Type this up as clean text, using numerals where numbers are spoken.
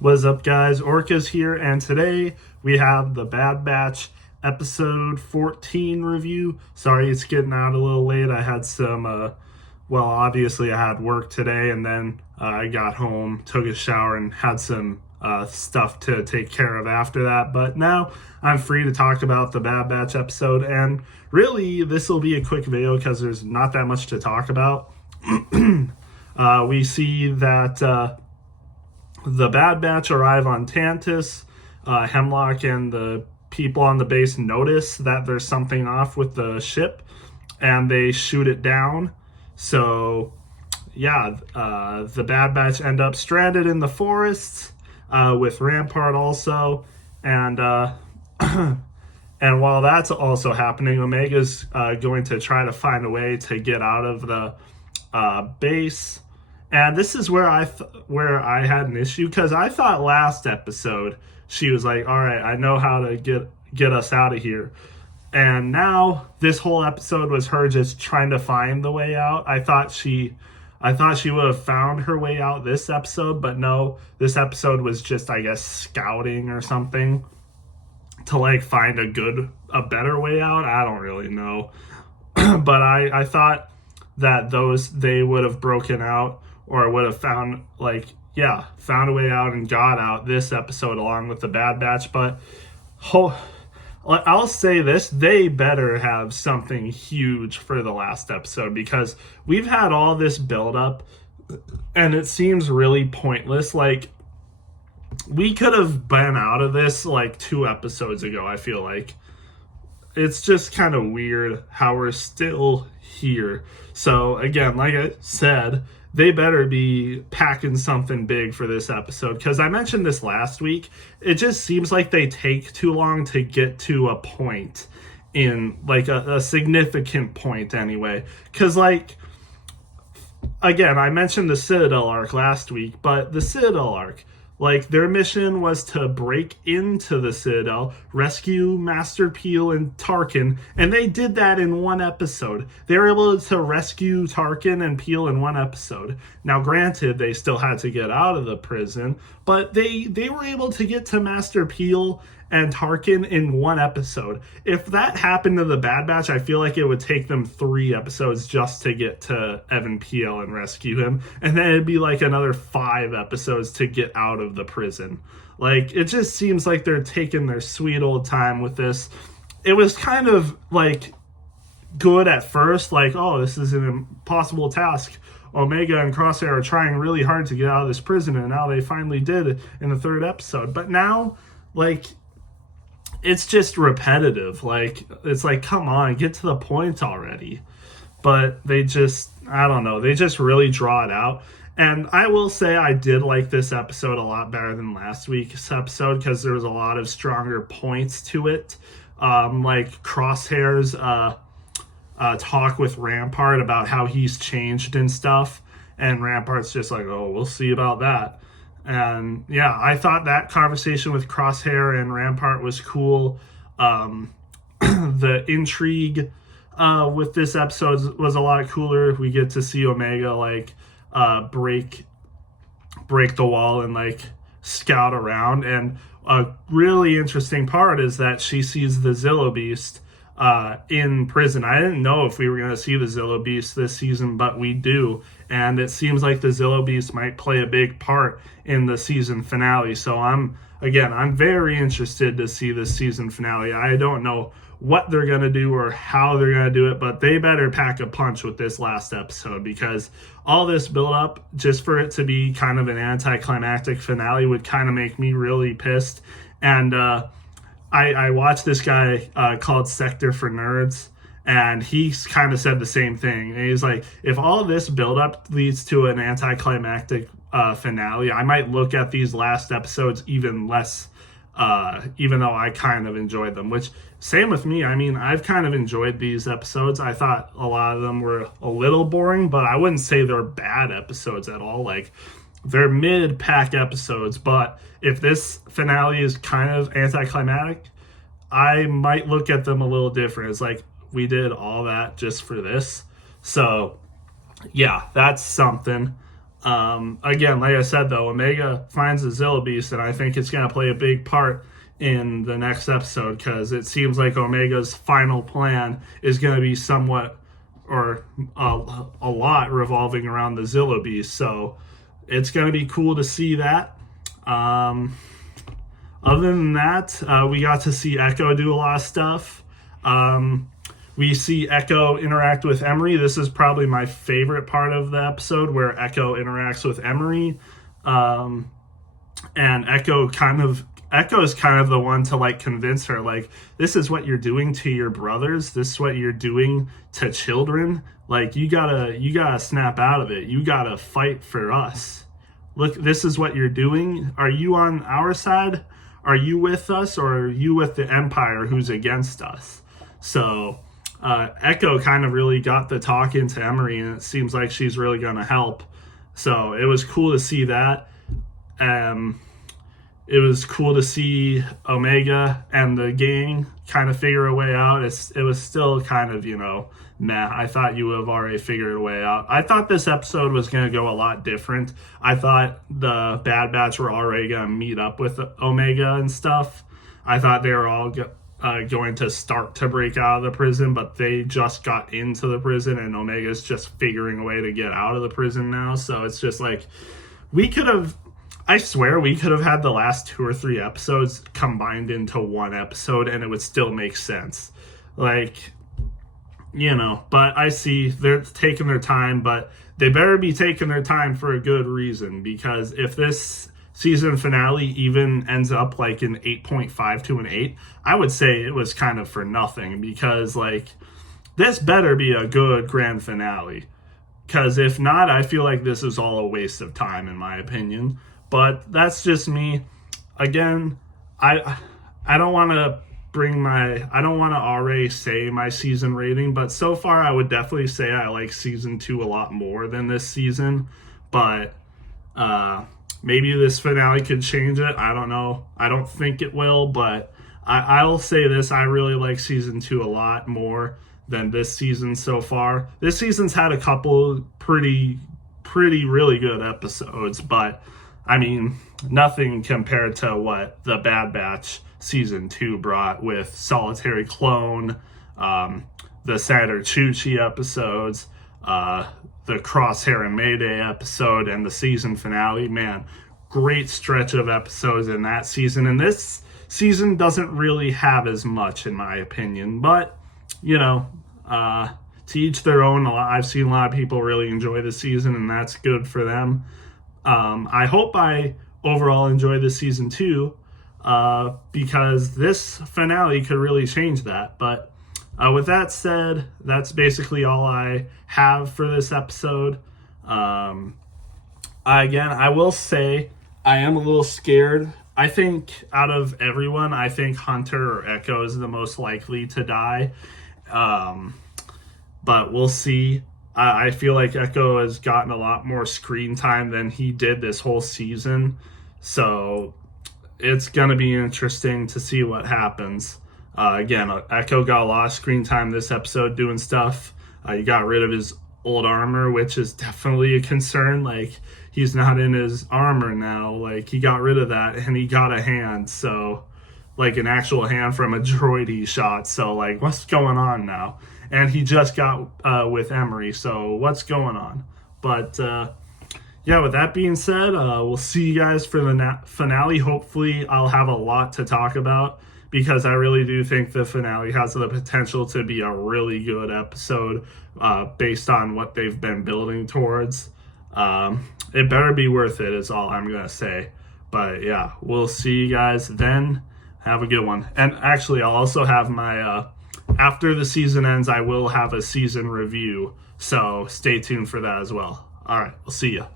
What's up, guys? Orca's here, and today we have the Bad Batch episode 14 review. Sorry it's getting out a little late. I had obviously I had work today, and then I got home, took a shower, and had some stuff to take care of after that. But now I'm free to talk about the Bad Batch episode, and really, this will be a quick video because there's not that much to talk about. We see that the Bad Batch arrive on Tantiss. Hemlock and the people on the base notice that there's something off with the ship, and they shoot it down. So, yeah, the Bad Batch end up stranded in the forests with Rampart also, and and while that's also happening, Omega's going to try to find a way to get out of the base. And this is where I had an issue, because I thought last episode she was like, "All right, I know how to get us out of here," and now this whole episode was her just trying to find the way out. I thought she would have found her way out this episode, but no, this episode was just, I guess, scouting or something to like find a better way out. I don't really know, but I thought that they would have broken out, or would have found a way out and got out this episode along with the Bad Batch. But I'll say this, they better have something huge for the last episode, because we've had all this build up and it seems really pointless. Like, we could have been out of this like 2 episodes ago. I feel like it's just kind of weird how we're still here. So again, like I said, they better be packing something big for this episode, because I mentioned this last week. It just seems like they take too long to get to a point, in like a significant point anyway. Because like, again, I mentioned the Citadel arc last week, but the Citadel arc, like, their mission was to break into the Citadel, rescue Master Peel and Tarkin, and they did that in 1 episode. They were able to rescue Tarkin and Peel in 1 episode. Now, granted, they still had to get out of the prison, but they were able to get to Master Peel and Tarkin in 1 episode. If that happened to the Bad Batch, I feel like it would take them 3 episodes just to get to Evan Peel and rescue him, and then it'd be like another 5 episodes to get out of the prison. Like, it just seems like they're taking their sweet old time with this. It was kind of like good at first, like, oh, this is an impossible task. Omega and Crosshair are trying really hard to get out of this prison, and now they finally did in the 3rd episode. But now, like, it's just repetitive. Like, it's like, come on, get to the point already. But they just, I don't know, they just really draw it out. And I will say I did like this episode a lot better than last week's episode, because there was a lot of stronger points to it. Like Crosshair's talk with Rampart about how he's changed and stuff. And Rampart's just like, oh, we'll see about that. And yeah, I thought that conversation with Crosshair and Rampart was cool. The intrigue with this episode was a lot cooler. We get to see Omega like break the wall and like scout around. And a really interesting part is that she sees the Zillo Beast in prison. I didn't know if we were going to see the Zillo Beast this season, but we do. And it seems like the Zillo Beast might play a big part in the season finale. So I'm very interested to see this season finale. I don't know what they're going to do or how they're going to do it, but they better pack a punch with this last episode, because all this build up just for it to be kind of an anticlimactic finale would kind of make me really pissed. And I watched this guy called Sector for Nerds, and he's kind of said the same thing. And he's like, if all this buildup leads to an anticlimactic finale, I might look at these last episodes even less, even though I kind of enjoyed them. Which, same with me. I mean, I've kind of enjoyed these episodes. I thought a lot of them were a little boring, but I wouldn't say they're bad episodes at all. Like, they're mid-pack episodes, but if this finale is kind of anticlimactic, I might look at them a little different. It's like, we did all that just for this. So, yeah, that's something. Again, like I said, though, Omega finds the Zilla Beast, and I think it's going to play a big part in the next episode, because it seems like Omega's final plan is going to be somewhat or a lot revolving around the Zilla Beast. So it's going to be cool to see that. Other than that, we got to see Echo do a lot of stuff. We see Echo interact with Emery. This is probably my favorite part of the episode, where Echo interacts with Emery. And Echo is kind of the one to like convince her, like, this is what you're doing to your brothers. This is what you're doing to children. Like, you gotta snap out of it. You gotta fight for us. Look, this is what you're doing. Are you on our side? Are you with us, or are you with the Empire who's against us? So Echo kind of really got the talk into Emery, and it seems like she's really going to help. So it was cool to see that. It was cool to see Omega and the gang kind of figure a way out. It was still kind of, meh. I thought you would have already figured a way out. I thought this episode was going to go a lot different. I thought the Bad Batch were already going to meet up with Omega and stuff. I thought they were all going to start to break out of the prison, but they just got into the prison, and Omega's just figuring a way to get out of the prison now. So it's just like, I swear we could have had the last 2 or 3 episodes combined into one episode, and it would still make sense. Like, but I see they're taking their time, but they better be taking their time for a good reason, because if this season finale even ends up like an 8.5 to an 8, I would say it was kind of for nothing, because like, this better be a good grand finale, because if not, I feel like this is all a waste of time, in my opinion. But that's just me. Again, I don't want to already say my season rating, but so far I would definitely say I like season 2 a lot more than this season. But maybe this finale could change it. I don't know. I don't think it will, but I'll say this. I really like season 2 a lot more than this season so far. This season's had a couple pretty really good episodes, but I mean, nothing compared to what the Bad Batch season 2 brought with Solitary Clone, the Senator Chuchi episodes, the Crosshair and Mayday episode, and the season finale. Man, great stretch of episodes in that season. And this season doesn't really have as much, in my opinion. But, to each their own. I've seen a lot of people really enjoy the season, and that's good for them. I hope I overall enjoy this season too, because this finale could really change that. But with that said, that's basically all I have for this episode. Again, I will say I am a little scared. I think out of everyone, I think Hunter or Echo is the most likely to die. But we'll see. I feel like Echo has gotten a lot more screen time than he did this whole season. So it's going to be interesting to see what happens. Again, Echo got a lot of screen time this episode doing stuff. He got rid of his old armor, which is definitely a concern. Like, he's not in his armor now. Like, he got rid of that, and he got a hand. So, like, an actual hand from a droid he shot. So, like, what's going on now? And he just got with Emery, so what's going on? But, yeah, with that being said, we'll see you guys for the finale. Hopefully, I'll have a lot to talk about, because I really do think the finale has the potential to be a really good episode based on what they've been building towards. It better be worth it, is all I'm going to say. But, yeah, we'll see you guys then. Have a good one. And actually, I'll also have my... after the season ends, I will have a season review, so stay tuned for that as well. All right, we'll see ya.